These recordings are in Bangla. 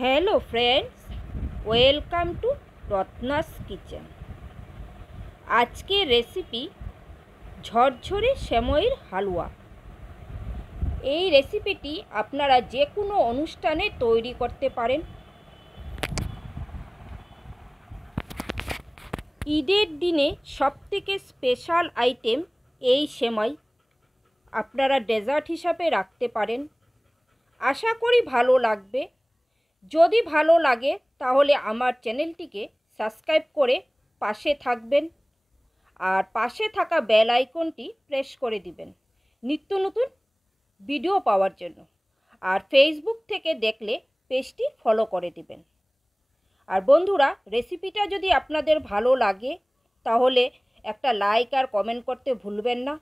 Hello friends, welcome to Ratna's kitchen. আজকের রেসিপি ঝরঝরে সেমইয়ের হালুয়া। এই রেসিপিটি আপনারা যে কোনো অনুষ্ঠানে তৈরি করতে পারেন। ঈদের দিনে সবথেকে স্পেশাল আইটেম এই সেমই। আপনারা ডেজার্ট হিসাবে রাখতে পারেন। আশা করি ভালো লাগবে। যদি ভালো লাগে তাহলে আমার চ্যানেলটিকে সাবস্ক্রাইব করে পাশে থাকবেন আর পাশে থাকা বেল আইকনটি প্রেস করে দিবেন নিত্য নতুন ভিডিও পাওয়ার জন্য। আর ফেসবুক থেকে দেখলে পেজটি ফলো করে দিবেন। আর বন্ধুরা, রেসিপিটা যদি আপনাদের ভালো লাগে তাহলে একটা লাইক আর কমেন্ট করতে ভুলবেন না।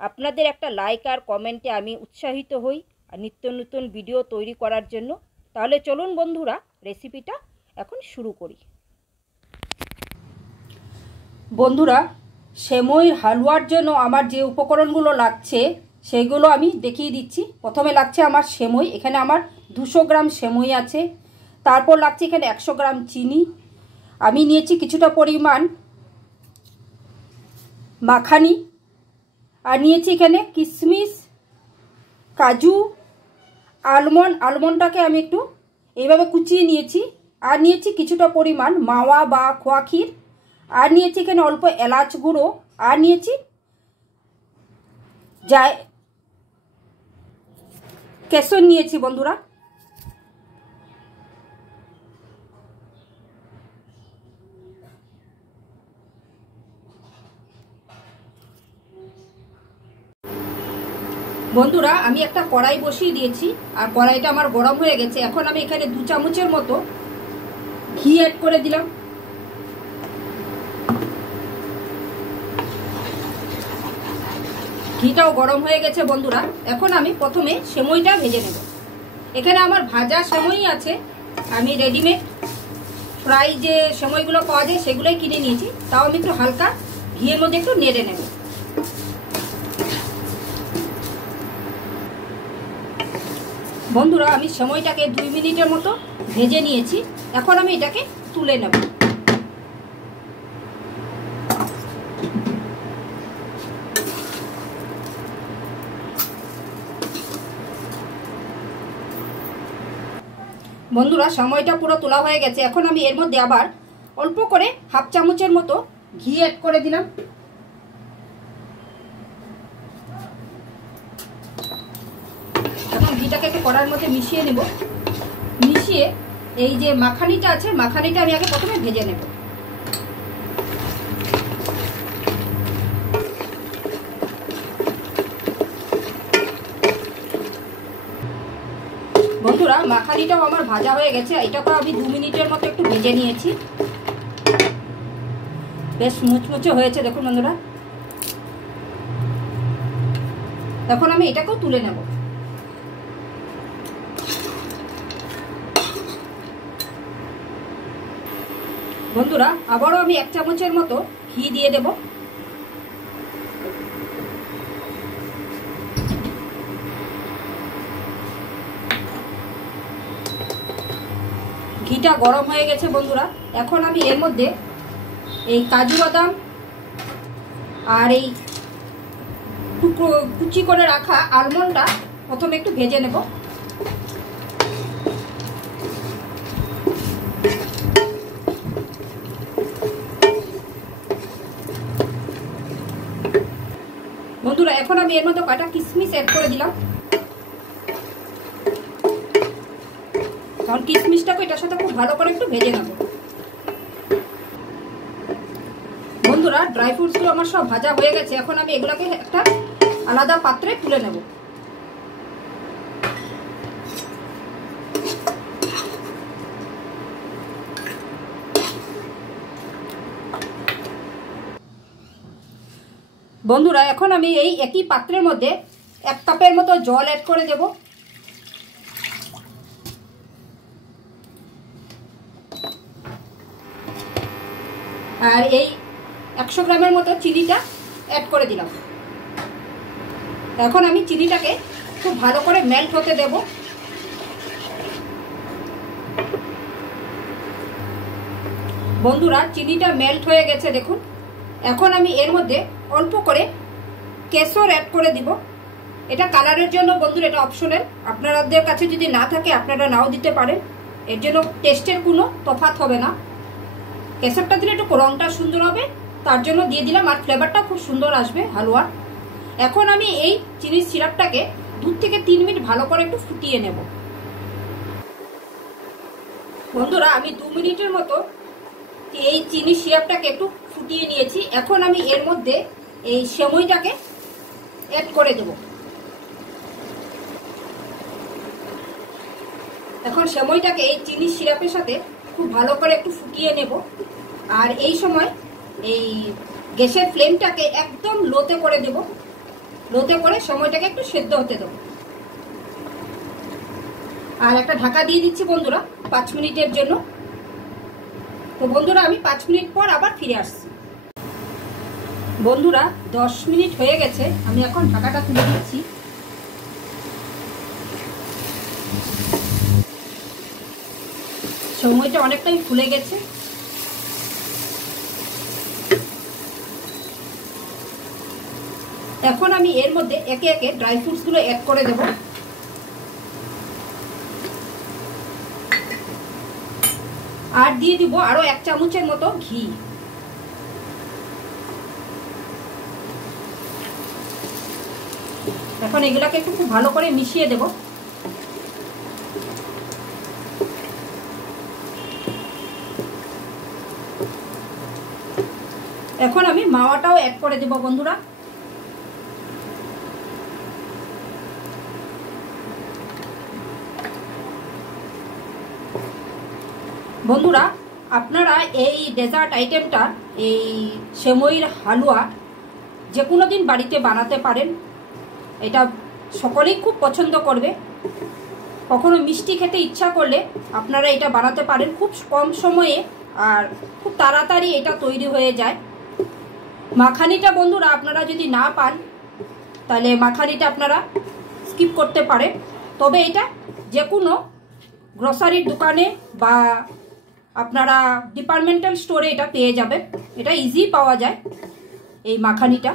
আপনাদের একটা লাইক আর কমেন্টে আমি উৎসাহিত হই আর নিত্য নতুন ভিডিও তৈরি করার জন্য। তাহলে চলুন বন্ধুরা, রেসিপিটা এখন শুরু করি। বন্ধুরা, সেমইয়ের হালুয়ার জন্য আমার যে উপকরণগুলো লাগছে সেগুলো আমি দেখিয়ে দিচ্ছি। প্রথমে লাগছে আমার সেমই। এখানে আমার 200 গ্রাম সেমই আছে। তারপর লাগছে এখানে 100 গ্রাম চিনি। আমি নিয়েছি কিছুটা পরিমাণ মাখানি, আর নিয়েছি এখানে কিশমিশ, কাজু, আলমন্ডটাকে আমি একটু এইভাবে কুচিয়ে নিয়েছি। আর নিয়েছি কিছুটা পরিমাণ মাওয়া বা খোয়া ক্ষীর। আর নিয়েছি এখানে অল্প এলাচ গুঁড়ো। আর নিয়েছি কেশর নিয়েছি বন্ধুরা। বন্ধুরা, আমি একটা কড়াই বসিয়ে দিয়েছি আর কড়াইটা আমার গরম হয়ে গেছে। এখন আমি এখানে 2 চামচের মতো ঘি অ্যাড করে দিলাম। ঘিটাও গরম হয়ে গেছে বন্ধুরা। এখন আমি প্রথমে সেমইটা ভেজে নেব। এখানে আমার ভাজা সেমই আছে। আমি রেডিমেড ফ্রাই যে সেমইগুলো পাওয়া যায় সেগুলোই কিনে নিয়েছি। তাও আমি একটু হালকা ঘিয়ের মধ্যে একটু নেড়ে নেব। বন্ধুরা, আমি সেমইটাকে 2 মিনিটের মতো ভেজে নিয়েছি। এখন আমি এটাকে তুলে নেব। বন্ধুরা, সেমইটা পুরো তোলা হয়ে গেছে। এখন আমি এর মধ্যে আবার অল্প করে 1/2 চামচের মতো ঘি অ্যাড করে দিলাম। এখন ঘিটাকে একটু কড়াইয়ের মধ্যে মিশিয়ে নেব। মিশিয়ে এই যে মাখানিটা আছে, মাখানিটা আমি আগে প্রথমে ভেজে নেব। বন্ধুরা, মাখানিটাও আমার ভাজা হয়ে গেছে। এটাকে আমি 2 মিনিটের মতো একটু ভেজে নিয়েছি। বেশ মুচমুচে হয়েছে দেখুন বন্ধুরা। এখন আমি এটাকেও তুলে নেব। বন্ধুরা, আবারও আমি 1 চামচের মতো ঘি দিয়ে দেব। ঘিটা গরম হয়ে গেছে বন্ধুরা। এখন আমি এর মধ্যে এই কাজু বাদাম আর এই কুচি করে রাখা আলমন্ডটা প্রথমে একটু ভেজে নেব। বন্ধুরা, এখন আমি এর মধ্যে কয়টা কিশমিশ অ্যাড করে দিলাম। কারণ কিশমিশটাকে এটার সাথে খুব ভালো করে একটু ভেজে নেব। বন্ধুরা, ড্রাই ফ্রুটসগুলো আমার সব ভাজা হয়ে গেছে। এখন আমি এগুলোকে একটা আলাদা পাত্রে তুলে নেব। বন্ধুরা, এখন আমি এই একই পাত্রের মধ্যে 1 কাপের মতো জল অ্যাড করে দেব। আর এই 100 গ্রামের মতো চিনিটা অ্যাড করে দিলাম। এখন আমি চিনিটাকে খুব ভালো করে মেল্ট হতে দেব। বন্ধুরা চিনিটা মেল্ট হয়ে গেছে দেখুন। এখন আমি এর মধ্যে অল্প করে কেশর অ্যাড করে দিব। এটা কালারের জন্য বন্ধুরা, এটা অপশনাল, আপনাদের কাছে যদি না থাকে আপনারা নাও দিতে পারেন, এর জন্য টেস্টের কোনো তফাৎ হবে না। কেশরটা দিলে একটু রঙটা সুন্দর হবে, তার জন্য দিয়ে দিলাম, আর ফ্লেভারটা খুব সুন্দর আসবে হালুয়া। এখন আমি এই চিনির সিরাপটাকে 2 থেকে 3 মিনিট ভালো করে একটু ফুটিয়ে নেব। বন্ধুরা আমি 2 মিনিটের মতো এই চিনির সিরাপটাকে একটু ফুটিয়ে নিয়েছি। এখন আমি এর মধ্যে এই সেমইটাকে অ্যাড করে দেব। এখন সেমইটাকে এই চিনির সিরাপের সাথে খুব ভালো করে একটু ফুটিয়ে নেব। আর এই সময় এই গ্যাসের ফ্লেমটাকে একদম লোতে করে দেব। লোতে করে সেমইটাকে একটু সেদ্ধ হতে দেব। আর একটা ঢাকা দিয়ে দিচ্ছি বন্ধুরা 5 মিনিটের জন্য। তো বন্ধুরা আমি 5 মিনিট পর আবার ফিরে আসছি। বন্ধুরা 10 মিনিট হয়ে গেছে, আমি এখন ঢাকাটা তুলে দিচ্ছি। সময়টা অনেকটাই ফুলে গেছে। এখন আমি এর মধ্যে একে একে ড্রাই ফ্রুটসগুলো অ্যাড করে দেব। আর দিয়ে দিব আরো 1 চামচের মতো ঘি। এখন এগুলাকে একটু খুব ভালো করে মিশিয়ে দেব। এখন আমি মাওয়াটাও অ্যাড করে দেব বন্ধুরা। বন্ধুরা আপনারা এই ডেজার্ট আইটেমটা, এই সেমইর হালুয়া যে কোনো দিন বাড়িতে বানাতে পারেন। এটা সকলেই খুব পছন্দ করবে। কখনো মিষ্টি খেতে ইচ্ছা করলে আপনারা এটা বানাতে পারেন খুব কম সময়ে, আর খুব তাড়াতাড়ি এটা তৈরি হয়ে যায়। মাখানিটা বন্ধুরা আপনারা যদি না পান তাহলে মাখানিটা আপনারা স্কিপ করতে পারেন। তবে এটা যে কোনো গ্রসারির দোকানে বা আপনারা ডিপার্টমেন্টাল স্টোরে এটা পেয়ে যাবেন। এটা ইজি পাওয়া যায় এই মাখানিটা।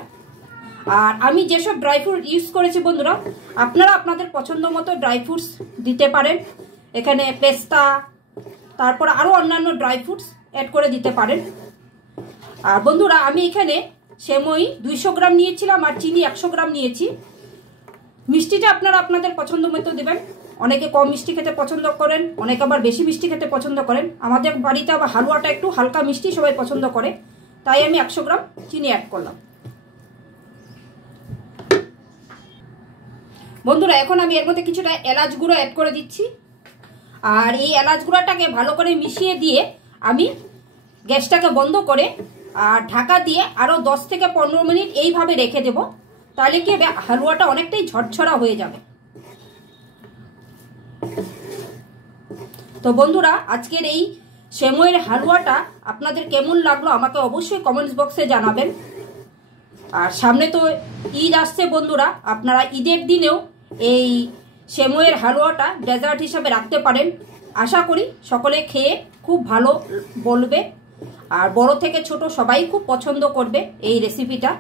আর আমি যেসব ড্রাই ফ্রুট ইউজ করেছি বন্ধুরা, আপনারা আপনাদের পছন্দ মতো ড্রাই ফ্রুটস দিতে পারেন। এখানে পেস্তা, তারপর আরও অন্যান্য ড্রাই ফ্রুটস অ্যাড করে দিতে পারেন। আর বন্ধুরা আমি এখানে সেমই 200 গ্রাম নিয়েছিলাম আর চিনি 100 গ্রাম নিয়েছি। মিষ্টিটা আপনারা আপনাদের পছন্দ মতো দেবেন। অনেকে কম মিষ্টি খেতে পছন্দ করেন, অনেকে আবার বেশি মিষ্টি খেতে পছন্দ করেন। আমাদের বাড়িতে আবার হালুয়াটা একটু হালকা মিষ্টি সবাই পছন্দ করে, তাই আমি 100 গ্রাম চিনি অ্যাড করলাম। বন্ধুরা এখন আমি এর মধ্যে কিছুটা এলাচ গুঁড়ো অ্যাড করে দিচ্ছি। আর এই এলাচ গুঁড়োটাকে ভালো করে মিশিয়ে দিয়ে আমি গ্যাসটাকে বন্ধ করে আর ঢাকা দিয়ে আরও 10 থেকে 15 মিনিট এইভাবে রেখে দেব। তাহলে কি হবে, হালুয়াটা অনেকটাই ঝরঝরা হয়ে যাবে। তো বন্ধুরা আজকের এই সেমইয়ের হালুয়াটা আপনাদের কেমন লাগলো আমাকে অবশ্যই কমেন্টস বক্সে জানাবেন। আর সামনে তো ঈদ আসছে বন্ধুরা, আপনারা ঈদের দিনেও এই সেমইয়ের হালুয়াটা ডেজার্ট হিসাবে রাখতে পারেন। আশা করি সকলে খেয়ে খুব ভালো বলবে, আর বড় থেকে ছোট সবাই খুব পছন্দ করবে এই রেসিপিটা।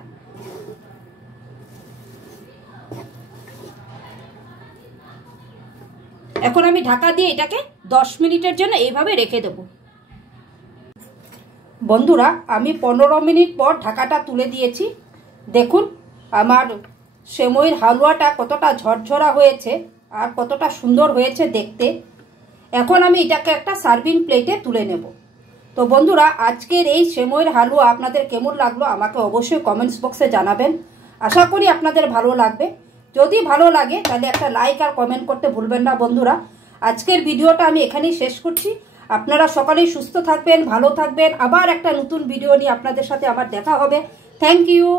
এখন আমি ঢাকা দিয়ে এটাকে 10 মিনিটের জন্য এইভাবে রেখে দেব। বন্ধুরা আমি 15 মিনিট পর ঢাকাটা তুলে দিয়েছি। দেখুন আমার সেমইয়ের হালুয়াটা কতটা ঝরঝরা হয়েছে আর কতটা সুন্দর হয়েছে দেখতে। এখন আমি এটাকে একটা সার্ভিং প্লেটে তুলে নেব। তো বন্ধুরা আজকের এই সেমইয়ের হালুয়া আপনাদের কেমন লাগলো আমাকে অবশ্যই কমেন্টস বক্সে জানাবেন। আশা করি আপনাদের ভালো লাগবে। যদি ভালো লাগে তাহলে একটা লাইক আর কমেন্ট করতে ভুলবেন না বন্ধুরা। আজকের ভিডিওটা আমি এখানেই শেষ করছি। আপনারা সকালেই সুস্থ থাকবেন, ভালো থাকবেন। আবার একটা নতুন ভিডিও নিয়ে আপনাদের সাথে আমার দেখা হবে। Thank you.